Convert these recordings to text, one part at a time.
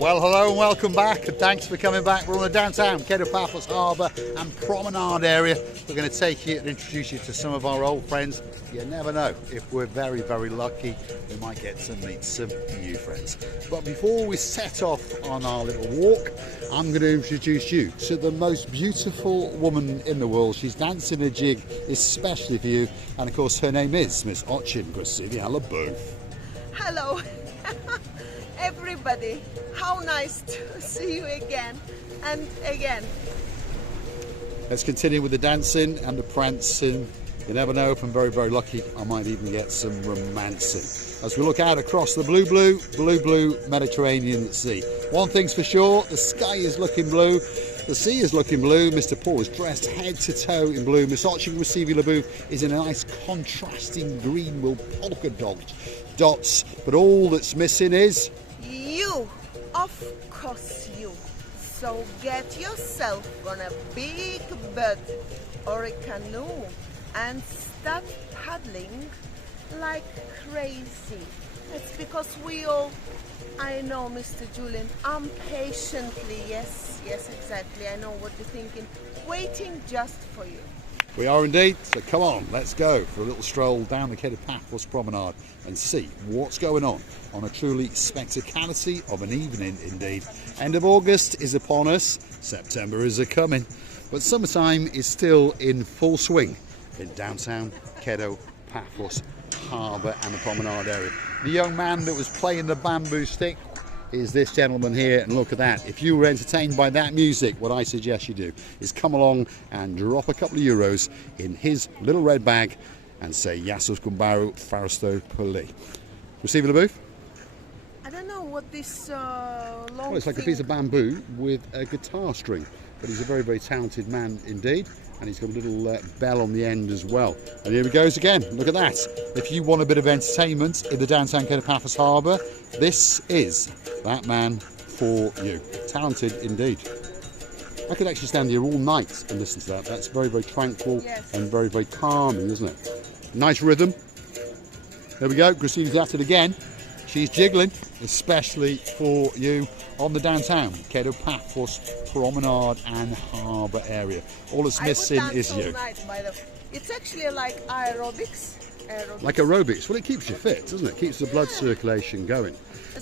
Well, hello and welcome back, and thanks for coming back. We're on the downtown Kato Paphos Harbour and Promenade area. We're going to take you and introduce you to some of our old friends. You never know, if we're very, very lucky, we might get to meet some new friends. But before we set off on our little walk, I'm going to introduce you to the most beautiful woman in the world. She's dancing a jig especially for you, and of course her name is Miss Ochin Graciliana. Hello. Everybody, how nice to see you again and again. Let's continue with the dancing and the prancing. You never know, if I'm very, very lucky, I might even get some romancing as we look out across the blue Mediterranean Sea. One thing's for sure, the sky is looking blue, the sea is looking blue. Mr. Paul is dressed head to toe in blue. Miss Ochin Graciliana is in a nice contrasting green with polka dots, but all that's missing is you, of course you. So get yourself on a big boat or a canoe and start paddling like crazy. It's because we all, I know, Mr. Julian, I'm patiently, yes, exactly, I know what you're thinking, waiting just for you. We are indeed, so come on, let's go for a little stroll down the Kato Paphos Promenade and see what's going on a truly spectacality of an evening indeed. End of August is upon us, September is a-coming, but summertime is still in full swing in downtown Kato Paphos Harbour and the Promenade area. The young man that was playing the bamboo stick is this gentleman here, and look at that. If you were entertained by that music, what I suggest you do is come along and drop a couple of euros in his little red bag and say Yasos Gumbaru Faristo Puli. Receive the booth? I don't know what this long Well, it's like a piece of bamboo with a guitar string, but he's a very, very talented man indeed, and he's got a little bell on the end as well. And here he goes again, look at that. If you want a bit of entertainment in the downtown Kato Paphos Harbour, this is that man for you. Talented indeed. I could actually stand here all night and listen to that. That's very, very tranquil, yes, and very, very calming, isn't it? Nice rhythm. There we go, Christine's at it again. She's jiggling, especially for you on the downtown Kato Paphos Promenade and Harbour area. All that's missing is you. It's actually like aerobics. Like aerobics. Well, it keeps you fit, doesn't it? Keeps the blood circulation going.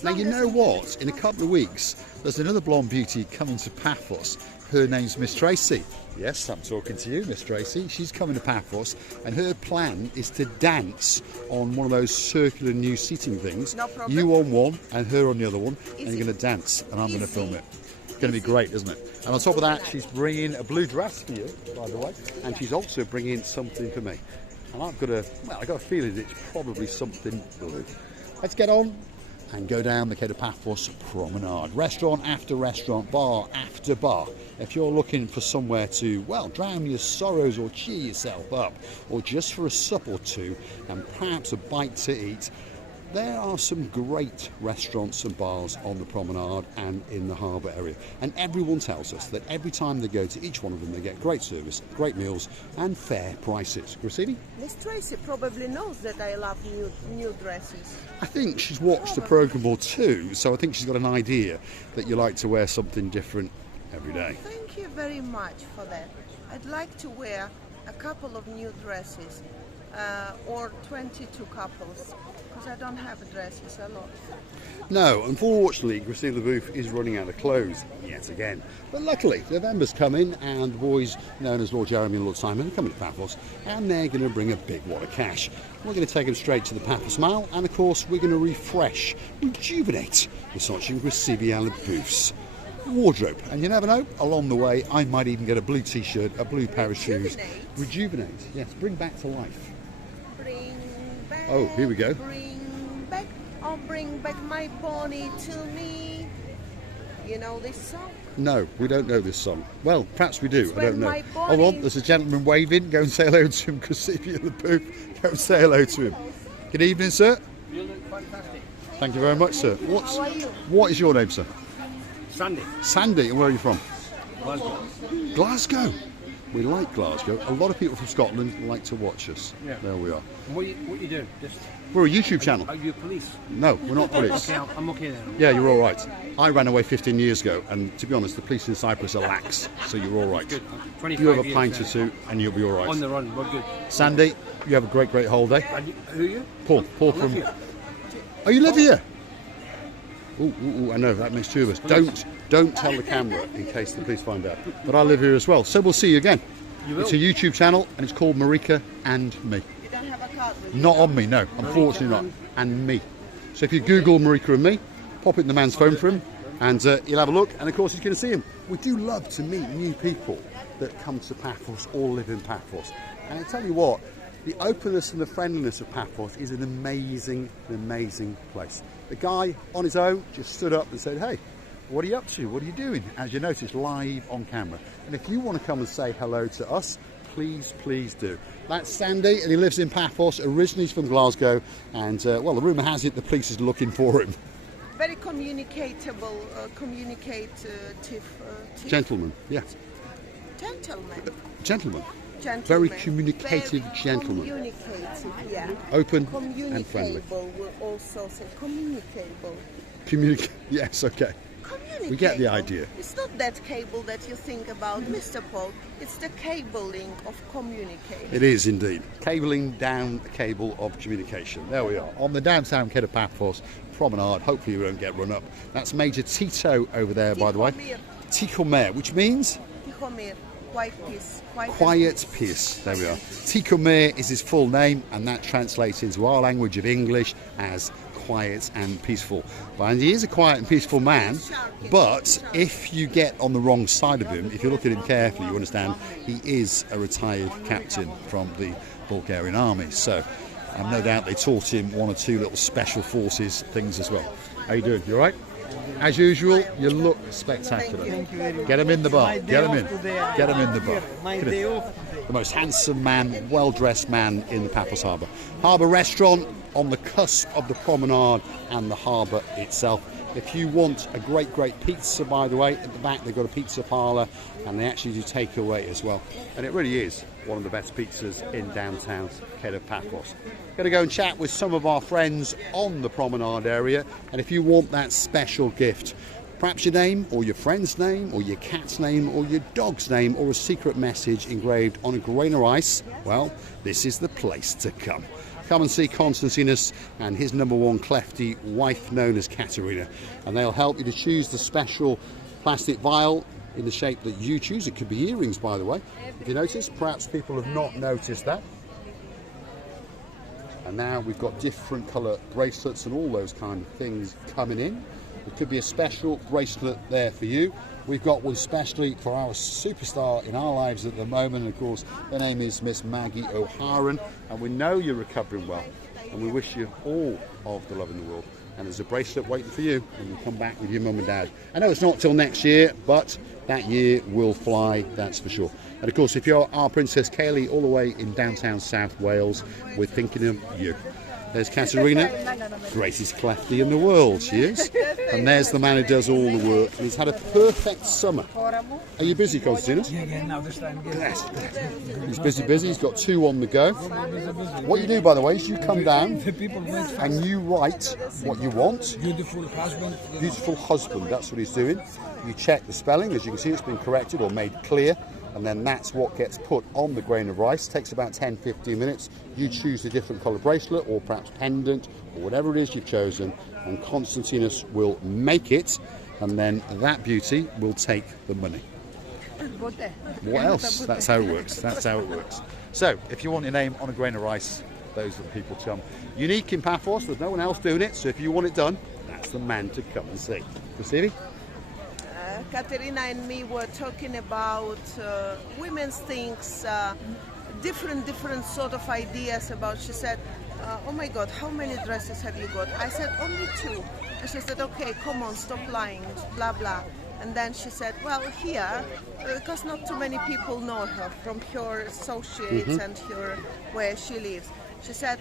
Now, you know what? In a couple of weeks, there's another blonde beauty coming to Paphos. Her name's Miss Tracy. Yes, I'm talking to you, Miss Tracy. She's coming to Paphos, and her plan is to dance on one of those circular new seating things. No problem. You on one, and her on the other one, Easy. and you're going to dance, and I'm going to film it. It's going to be great, isn't it? And on top of that, she's bringing a blue dress for you, by the way, and she's also bringing something for me. And I've got a feeling it's probably something blue. Let's get on and go down the Kato Paphos Promenade. Restaurant after restaurant, bar after bar. If you're looking for somewhere to, well, drown your sorrows or cheer yourself up, or just for a sup or two and perhaps a bite to eat, there are some great restaurants and bars on the promenade and in the harbour area. And everyone tells us that every time they go to each one of them, they get great service, great meals and fair prices. Grassini? Miss Tracy probably knows that I love new dresses. I think she's watched the programme or two, so I think she's got an idea that you like to wear something different every day. Oh, thank you very much for that. I'd like to wear a couple of new dresses, or 22 couples, because I don't have dresses a lot. No, unfortunately, Christine LaBouffe is running out of clothes yet again. But luckily, November's coming, and the boys known as Lord Jeremy and Lord Simon are coming to Paphos, and they're going to bring a big wad of cash. We're going to take them straight to the Paphos Mall, and of course, we're going to rejuvenate Miss Ochin Graciliana's wardrobe. And you never know, along the way, I might even get a blue t-shirt, a blue pair of shoes. Rejuvenate, yes, bring back to life. Bring back. Oh, here we go. Bring back. Oh, bring back my pony to me. You know this song? No, we don't know this song. Well, perhaps we do. It's I don't know. my Hold on, there's a gentleman waving. Go and say hello to him, because if you're in the booth, go and say hello to him. Good evening, sir. You look fantastic. Thank you very much, sir. How are you? What is your name, sir? Sandy. Sandy, and where are you from? Glasgow. Glasgow. We like Glasgow. A lot of people from Scotland like to watch us. Yeah. There we are. And what you doing? Just We're a YouTube channel. are you police? No, we're not police. Okay, I'm okay then. Yeah, you're all right. I ran away 15 years ago, and to be honest, the police in Cyprus are lax, so you're all right. Good. 25 You have a years pint or now. two, and you'll be all right. On the run, we're good. Sandy, you have a great, great holiday. And who are you? Paul I live from. here. Oh, you live here? Ooh, I know, that makes two of us. Don't tell the camera in case the police find out. But I live here as well, so we'll see you again. You will. It's a YouTube channel, and it's called Marika and Me. You don't have a card with you? Not on me, no, unfortunately not. And Me. So if you Google Marika and Me, pop it in the man's phone for him, and you'll have a look, and of course he's going to see him. We do love to meet new people that come to Paphos or live in Paphos. And I tell you what, the openness and the friendliness of Paphos is an amazing place. The guy on his own just stood up and said, hey, what are you up to? What are you doing? As you notice, live on camera. And if you want to come and say hello to us, please do. That's Sandy, and he lives in Paphos. Originally he's from Glasgow, and well, the rumour has it the police is looking for him. Very communicatable, communicative. Gentleman, yeah. Gentleman. Gentleman. Gentleman. Very communicative Very gentleman. Communicative, yeah. Open and friendly. Communicable will also say communicable. Yes, okay. Communicable. We get the idea. It's not that cable that you think about, Mr. Paul. It's the cabling of communication. It is indeed. Cabling down a cable of communication. There we are. On the downtown Kato Paphos Promenade. Hopefully we won't get run up. That's Major Tito over there, by the way. Ticomer, which means? Ticomer. Quiet peace. Quiet peace. There we are. Ticomer is his full name, and that translates into our language of English as quiet and peaceful. And he is a quiet and peaceful man, but if you get on the wrong side of him, if you look at him carefully, you understand he is a retired captain from the Bulgarian army. So no doubt they taught him one or two little special forces things as well. How you doing? You all right? As usual, you look spectacular. Get him in the bar. Get him in. Get him in the bar. The most handsome man, well-dressed man in the Paphos Harbour. Harbour restaurant on the cusp of the promenade and the harbour itself. If you want a great pizza, by the way, at the back they've got a pizza parlour, and they actually do takeaway as well. And it really is one of the best pizzas in downtown Kato Paphos. Going to go and chat with some of our friends on the promenade area, and if you want that special gift, perhaps your name or your friend's name or your cat's name or your dog's name or a secret message engraved on a grain of ice, well, this is the place to come. Come and see Konstantinos and his number one Klefty wife known as Katerina, and they'll help you to choose the special plastic vial in the shape that you choose. It could be earrings, by the way. If you notice, perhaps people have not noticed that. And now we've got different colour bracelets and all those kind of things coming in. It could be a special bracelet there for you. We've got one specially for our superstar in our lives at the moment. And of course, her name is Miss Maggie O'Haran, and we know you're recovering well, and we wish you all of the love in the world. And there's a bracelet waiting for you when you come back with your mum and dad. I know it's not till next year, but that year will fly, that's for sure. And of course, if you're our Princess Kaylee all the way in downtown South Wales, we're thinking of you. There's Katerina, greatest Klefty in the world, she is. And there's the man who does all the work. And he's had a perfect summer. Are you busy, Konstantinos? Yeah, now this time. Yes. He's busy. He's got two on the go. What you do, by the way, is you come down and you write what you want. Beautiful husband. Beautiful husband, that's what he's doing. You check the spelling. As you can see, it's been corrected or made clear. And then that's what gets put on the grain of rice. Takes about 10-15 minutes. You choose a different colour bracelet or perhaps pendant or whatever it is you've chosen, and Konstantinos will make it, and then that beauty will take the money. What else? That's how it works. That's how it works. So, if you want your name on a grain of rice, those are the people to come. Unique in Paphos, there's no one else doing it, so if you want it done, that's the man to come and see. Stevie? Katerina and me were talking about women's things, different sort of ideas about. She said, oh my God, how many dresses have you got? I said, only 2. And she said, okay, come on, stop lying, blah, blah. And then she said, well, here, because not too many people know her from her associates and her where she lives. She said,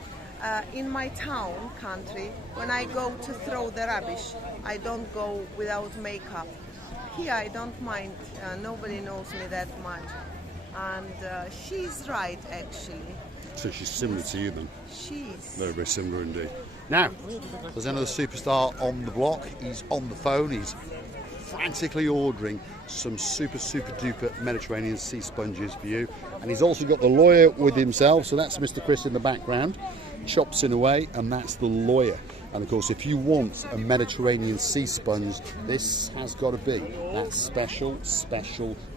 in my town, country, when I go to throw the rubbish, I don't go without makeup. Here I don't mind, nobody knows me that much. And she's right, actually. So she's similar to you then. She's. Very, very similar indeed. Now, there's another superstar on the block. He's on the phone. He's frantically ordering some super duper Mediterranean sea sponges for you. And he's also got the lawyer with himself. So that's Mr. Chris in the background, chopping away, and that's the lawyer. And of course, if you want a Mediterranean sea sponge, this has got to be that special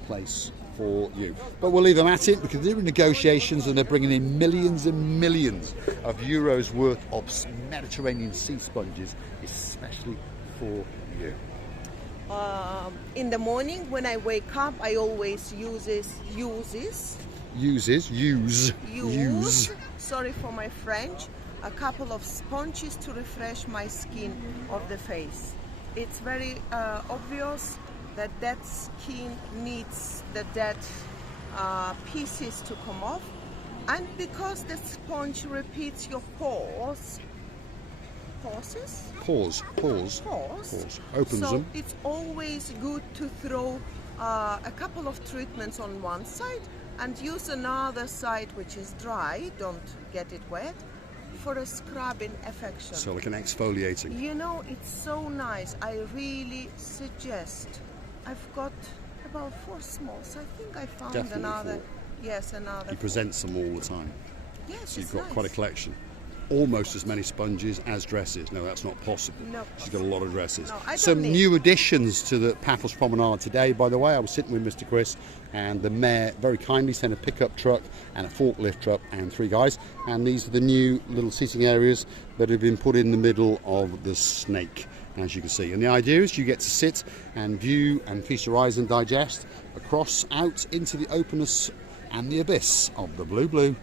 place for you. But we'll leave them at it because they're in negotiations and they're bringing in millions and millions of euros worth of Mediterranean sea sponges, especially for you. In the morning when I wake up, I always use. Sorry for my French. A couple of sponges to refresh my skin of the face. It's very obvious that that skin needs the dead pieces to come off, and because the sponge repeats your pores, opens so them. it's always good to throw a couple of treatments on one side and use another side which is dry, don't get it wet, for a scrubbing affection. So like an exfoliating. You know, it's so nice. I really suggest. I've got about 4 smalls. I think I found Definitely another. 4. Yes, another. He presents them all the time. Yes, So you've it's got nice. quite a collection. Almost as many sponges as dresses. No, that's not possible. No. She's got a lot of dresses. No, I don't Some need- new additions to the Paphos Promenade today, by the way. I was sitting with Mr. Chris, and the mayor very kindly sent a pickup truck and a forklift truck and 3 guys. And these are the new little seating areas that have been put in the middle of the snake, as you can see. And the idea is you get to sit and view and feast your eyes and digest across out into the openness and the abyss of the blue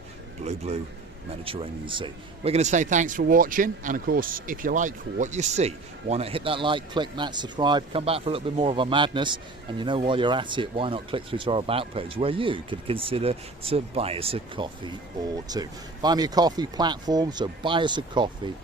Mediterranean Sea. We're going to say thanks for watching, and of course, if you like what you see, why not hit that like, click that, subscribe, come back for a little bit more of our madness, and you know, while you're at it, why not click through to our About page where you could consider to buy us a coffee or 2. Buy me a coffee platform, so buy us a coffee.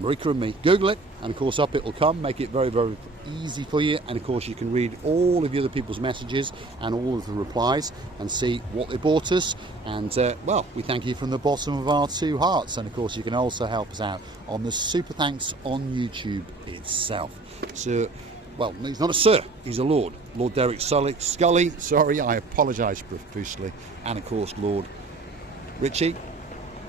Marika and me, Google it, and of course up it will come, make it very easy for you, and of course you can read all of the other people's messages and all of the replies and see what they bought us, and well, we thank you from the bottom of our 2 hearts. And of course you can also help us out on the super thanks on YouTube itself. So, well, he's not a sir, he's a Lord Derek Scully, sorry, I apologise profusely, and of course Lord Richie.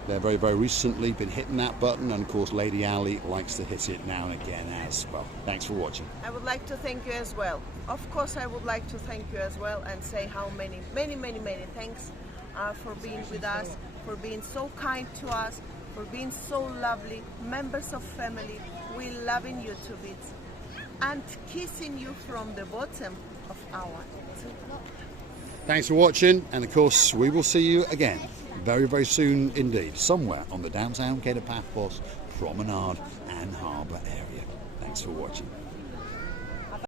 They're very recently been hitting that button, and of course Lady Ali likes to hit it now and again as well. Thanks for watching. I would like to thank you as well. Of course, I would like to thank you as well and say how many thanks for being with us, for being so kind to us, for being so lovely, members of family. We loving you to bits and kissing you from the bottom of our 2 hearts. Thanks for watching, and of course we will see you again very soon indeed, somewhere on the downtown Kato Paphos Promenade and Harbour area. Thanks for watching.